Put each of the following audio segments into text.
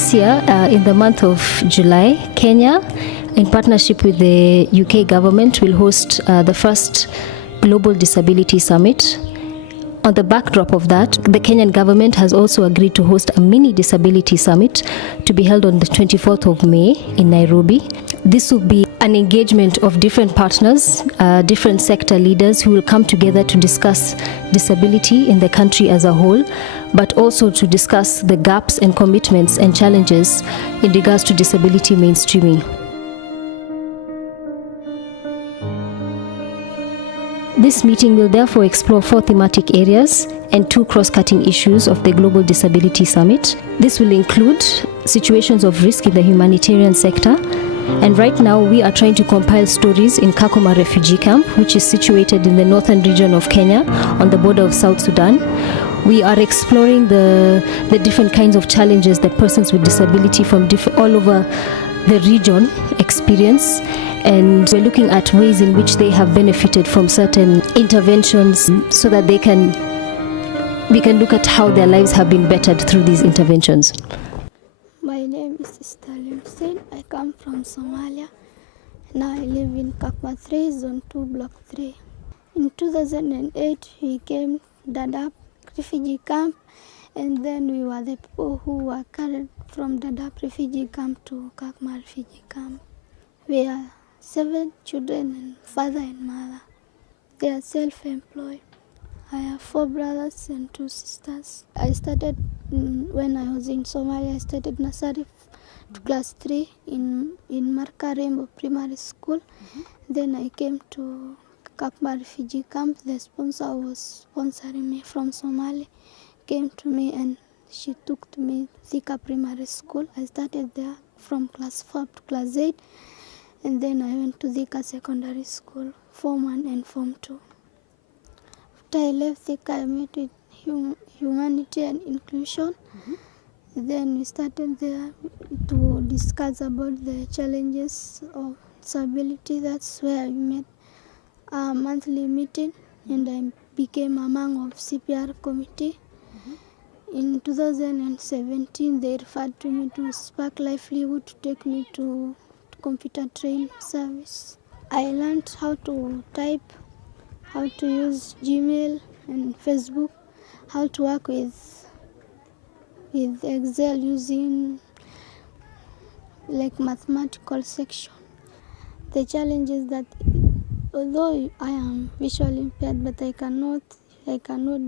This year, in the month of July, Kenya, in partnership with the UK government, will host the first Global Disability Summit. On the backdrop of that, the Kenyan government has also agreed to host a mini disability summit to be held on the 24th of May in Nairobi. This will be an engagement of different partners, different sector leaders who will come together to discuss disability in the country as a whole, but also to discuss the gaps and commitments and challenges in regards to disability mainstreaming. This meeting will therefore explore 4 thematic areas and 2 cross-cutting issues of the Global Disability Summit. This will include situations of risk in the humanitarian sector, and right now we are trying to compile stories in Kakuma refugee camp, which is situated in the northern region of Kenya on the border of South Sudan. We are exploring the different kinds of challenges that persons with disability from all over the region experience, and we're looking at ways in which they have benefited from certain interventions so that we can look at how their lives have been bettered through these interventions. My name is Stalin Hussein. I come from Somalia. Now I live in Kakuma 3, Zone 2, Block 3. In 2008, we came Dadaab refugee camp, and then we were the people who were carried from Dadaab refugee camp to Kakuma refugee camp. We are 7 children and father and mother. They are self-employed. I have 4 brothers and 2 sisters. I started when I was in Somalia. I started nursery to class 3 in Marka Rainbow Primary School. Then I came to Kakuma refugee camp. The sponsor was sponsoring me from Somalia. Came to me and she took to me Thika Primary School. I started there from class 4 to class 8. And then I went to Thika Secondary School, Form 1 and Form 2. After I left Thika, I met with Humanity and Inclusion. Then we started there to discuss about the challenges of disability. That's where we met a monthly meeting, and I became among of CPR committee. In 2017, they referred to me to Spark Livelihood to take me to computer training service. I learned how to type, how to use Gmail and Facebook, how to work with Excel using like mathematical section. The challenge is that although I am visually impaired, but I cannot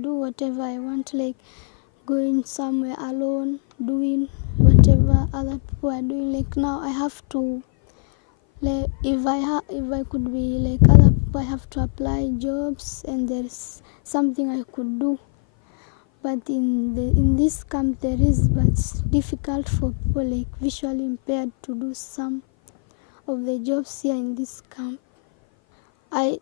do whatever I want, like going somewhere alone, doing whatever other people are doing. Like now I have to, like, if I could be like other people, I have to apply jobs, and there's something I could do. But in this camp there is, but it's difficult for people like visually impaired to do some of the jobs here in this camp. I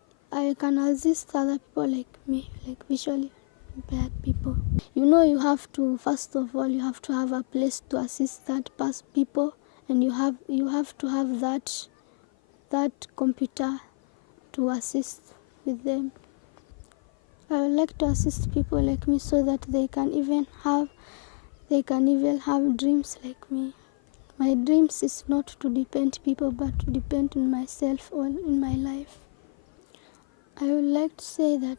can assist other people like me, like visually impaired people. You know, you have to, first of all, you have to have a place to assist that people, and you have to have that computer to assist with them. I would like to assist people like me so that they can even have dreams like me. My dreams is not to depend people, but to depend on myself or in my life. I would like to say that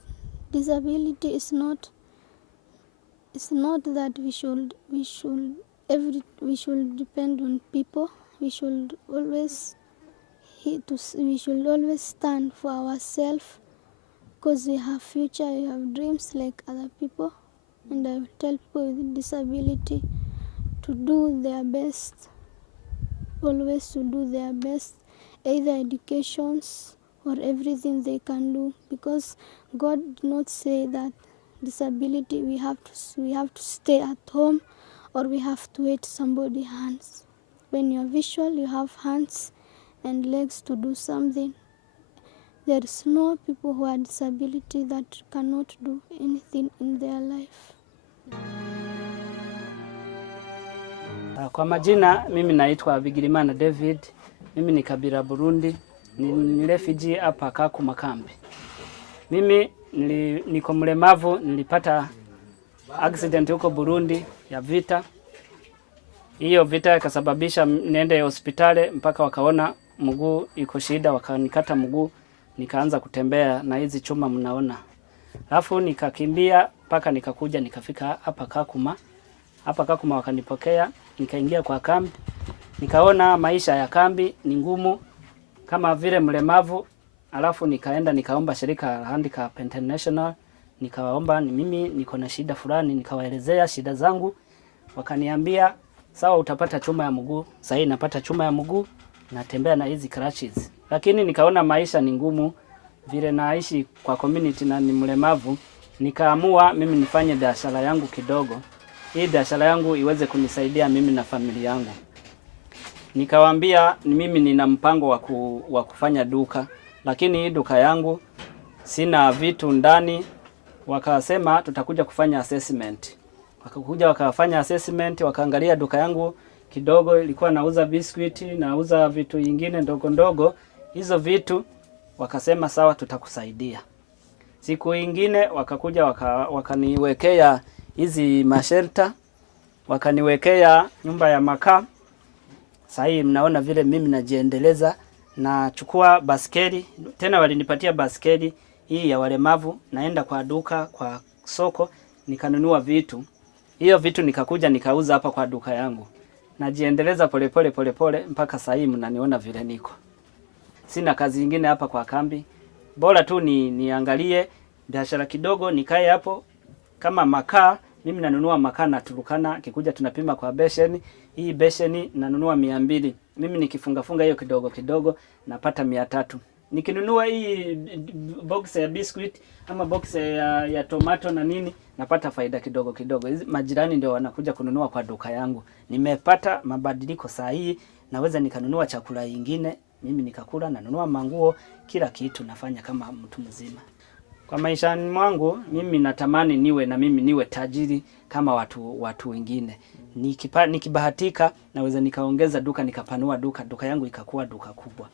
disability is not that we should depend on people. We should always stand for ourselves, because we have future, we have dreams like other people. And I will tell people with disability to do their best, always to do their best, either educations or everything they can do, because God did not say that disability we have to stay at home or we have to wait somebody's hands. When you are visual, you have hands and legs to do something. There is no people who are disability that cannot do anything in their life. Kwa majina, mimi naitwa Bigirimana David. Mimi ni kabila Burundi. Ni refugee hapa Kakuma kambi. Mimi niko mlemavu, nilipata accident huko Burundi ya vita. Hiyo vita ikasababisha niende hospitali mpaka wakaona mguu iko shida, wakanikata mguu, nikaanza kutembea na hizi chuma mnaona. Alafu nikakimbia mpaka nikakuja nikafika hapa Kakuma. Hapa Kakuma wakanipokea, nikaingia kwa kambi. Nikaona maisha ya kambi ni ngumu kama vile mlemavu. Alafu nikaenda nikaomba shirika la Handicap International, nikawaomba ni mimi niko na shida fulani, nikawaelezea shida zangu. Wakaniambia sawa, utapata chuma ya mguu. Sasa hivi napata chuma ya mguu, natembea na hizi crutches. Lakini nikaona maisha ni ngumu vile naishi kwa community na ni mlemavu, nikaamua mimi nifanye biashara yangu kidogo. Hii biashara yangu iweze kunisaidia mimi na familia yangu. Nikawaambia mimi nina mpango wa kufanya duka, lakini hii duka yangu sina vitu ndani. Wakasema tutakuja kufanya assessment. Wakakuja wakafanya assessment, wakaangalia duka yangu kidogo, ilikuwa nauza biscuit, nauza vitu vingine ndogo ndogo. Hizo vitu wakasema sawa, tutakusaidia. Siku nyingine wakakuja wakaniwekea hizi mashelter, wakaniwekea nyumba ya makaa. Sasa hii mnaona vile mimi najiendeleza, na chukua baskeli, tena walinipatia baskeli hii ya walemavu, naenda kwa duka, kwa soko, nikanunua vitu. Hiyo vitu nikakuja nikauza hapa kwa duka yangu. Najiendeleza polepole mpaka sasa hii mnaniona vile niko. Sina kazi nyingine hapa kwa kambi. Bora tu niangalie biashara kidogo, nikae hapo. Kama makaa, mimi nanunua makaa na Turukana, kikuja tunapima kwa besheni. Hii besheni nanunua 200. Mimi nikifunga hiyo kidogo kidogo napata 300. Nikinunua hii box ya biscuit ama box ya tomato na nini, napata faida kidogo kidogo. Hizi majirani ndio wanakuja kununua kwa duka yangu. Nimepata mabadiliko saa hii, naweza nikanunua chakula kingine, mimi nikakula, nanunua manguo, kila kitu nafanya kama mtu mzima. Kwa maisha mwangu mimi natamani niwe tajiri kama watu wengine. Nikibahatika naweza nikaongeza duka, nikapanua duka yangu ikakuwa duka kubwa.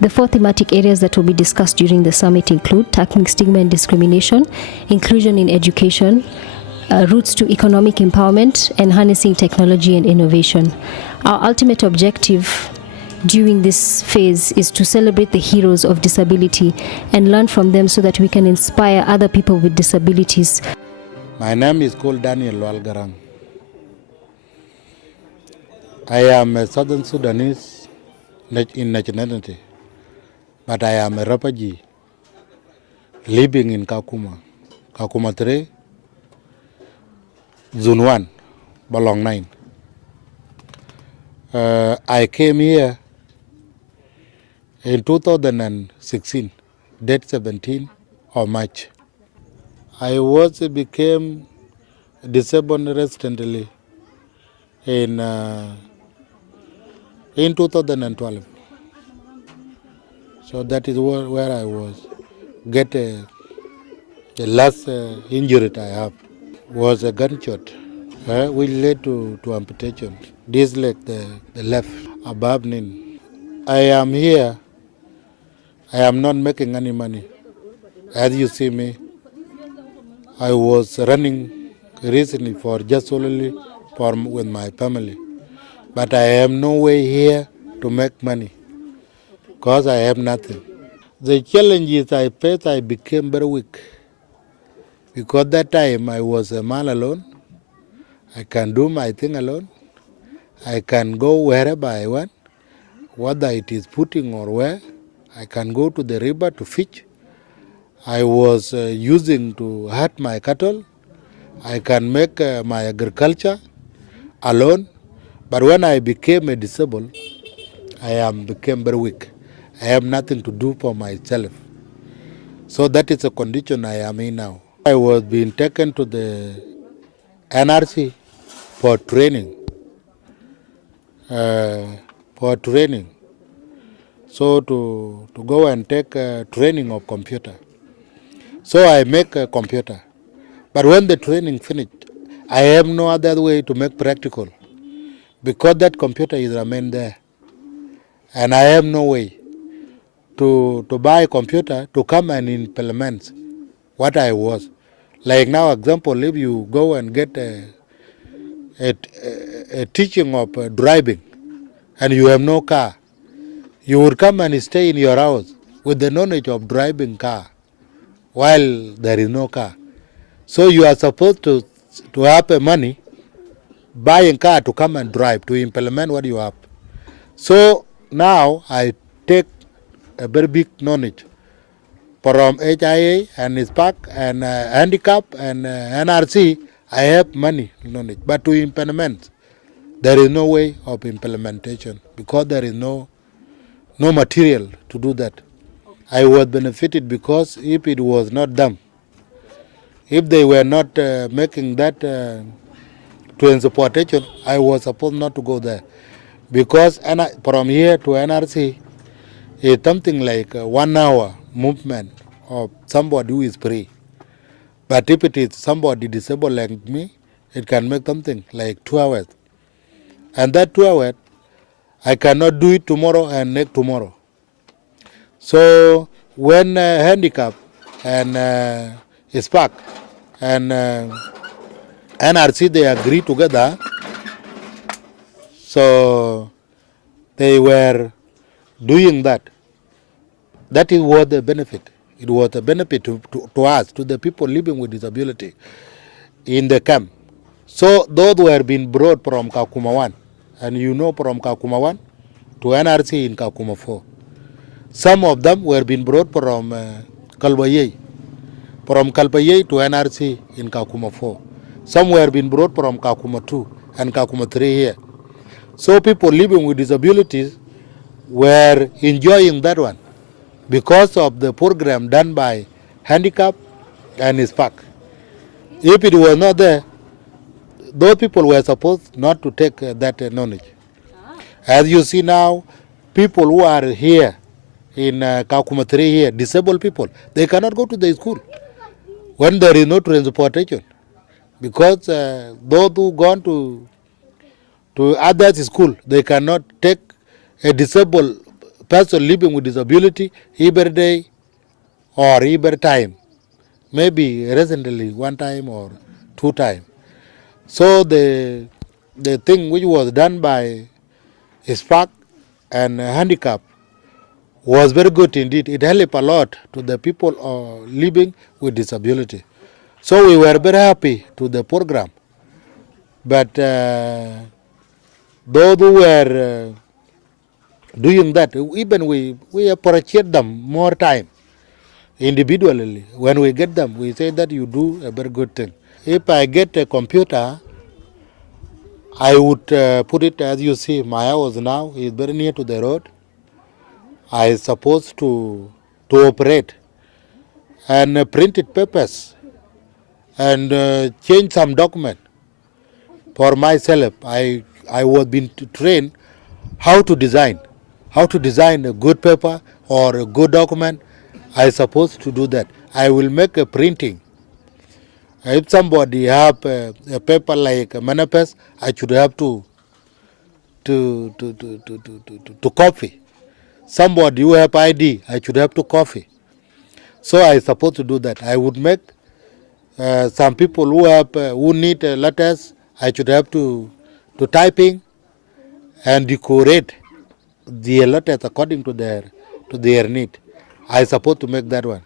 The 4 thematic areas that will be discussed during the summit include tackling stigma and discrimination, inclusion in education, routes to economic empowerment, and harnessing technology and innovation. Our ultimate objective during this phase is to celebrate the heroes of disability and learn from them so that we can inspire other people with disabilities. My name is called Daniel Walgarang. I am a Southern Sudanese in nationality, but I am a refugee living in Kakuma 3, Zone 1, Balong 9. I came here in 2016, date 17 of March. I became disabled recently in 2012. So that is where I was. The last injury I have was a gunshot, which led to amputation. This leg, the left, above knee. I am here. I am not making any money. As you see me, I was running recently for just only with my family. But I have no way here to make money because I have nothing. The challenges I faced, I became very weak. Because that time I was a man alone. I can do my thing alone. I can go wherever I want, whether it is footing or where. I can go to the river to fish. I was using to herd my cattle. I can make my agriculture alone. But when I became a disabled, became very weak. I have nothing to do for myself. So that is the condition I am in now. I was being taken to the NRC for training. So to go and take training of computer. So I make a computer. But when the training finished, I have no other way to make practical because that computer is remain there. And I have no way to buy a computer to come and implement what I was. Like now, example, if you go and get a teaching of driving and you have no car, you would come and stay in your house with the knowledge of driving car while there is no car. So you are supposed to have money, buying car to come and drive, to implement what you have. So now I take a very big knowledge from HIA and SPAC and handicap and NRC. I have money knowledge, but to implement, there is no way of implementation because there is no material to do that. I was benefited because if it was not done, if they were not making that transportation, I was supposed not to go there. Because from here to NRC is something like 1 hour movement of somebody who is free. But if it is somebody disabled like me, it can make something like 2 hours. And that 2 hours, I cannot do it tomorrow and next tomorrow. So when handicap and SPAC and NRC, they agree together, so they were doing that. That is what the benefit. It was a benefit to us, to the people living with disability in the camp. So those were being brought from Kakuma 1, and you know from Kakuma 1 to NRC in Kakuma 4. Some of them were being brought from Kalbayay to NRC in Kakuma 4. Some were being brought from Kakuma 2 and Kakuma 3 here. So people living with disabilities were enjoying that one because of the program done by handicap and SPAC. If it was not there, those people were supposed not to take that knowledge. As you see now, people who are here in Kakuma 3 here, disabled people, they cannot go to the school when there is no transportation. Because those who gone to other school, they cannot take a disabled person living with disability every day or every time. Maybe recently 1 time or 2 times. So the thing which was done by SPAC and handicap was very good indeed. It helped a lot to the people living with disability. So we were very happy to the program. But those who were doing that, even we appreciate them more time individually. When we get them, we say that you do a very good thing. If I get a computer, I would put it, as you see, my house now is very near to the road. I supposed to operate and printed papers and change some document for myself. I was being trained how to design a good paper or a good document. I supposed to do that. I will make a printing. If somebody have a paper like a manifest, I should have to copy. Somebody who have ID, I should have to copy. So I supposed to do that. I would make some people who need letters, I should have to typing and decorate the letters according to their need. I supposed to make that one.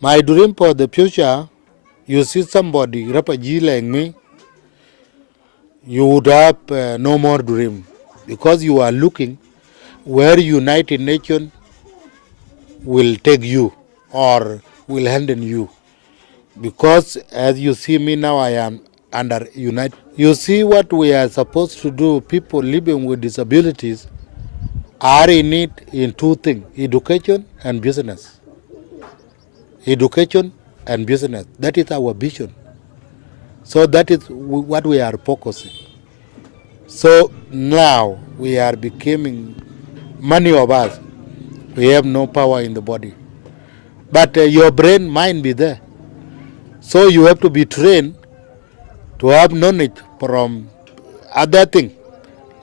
My dream for the future, you see somebody, refugee like me, you would have no more dream because you are looking where United Nations will take you or will handle you. Because as you see me now, I am under United. You see what we are supposed to do, people living with disabilities are in need in 2 things, education and business. Education and business, that is our vision. So that is what we are focusing. So now we are becoming, many of us, we have no power in the body. But your brain might be there. So you have to be trained to have knowledge from other things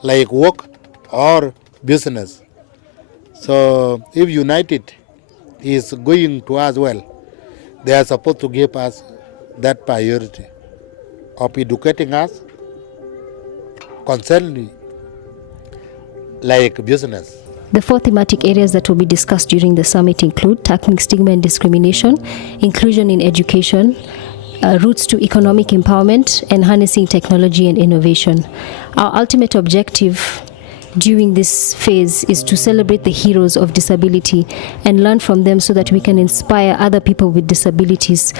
like work or business. So if United is going to us well, they are supposed to give us that priority of educating us concerned like business. The 4 thematic areas that will be discussed during the summit include tackling stigma and discrimination, inclusion in education, routes to economic empowerment, and harnessing technology and innovation. Our ultimate objective during this phase is to celebrate the heroes of disability and learn from them so that we can inspire other people with disabilities.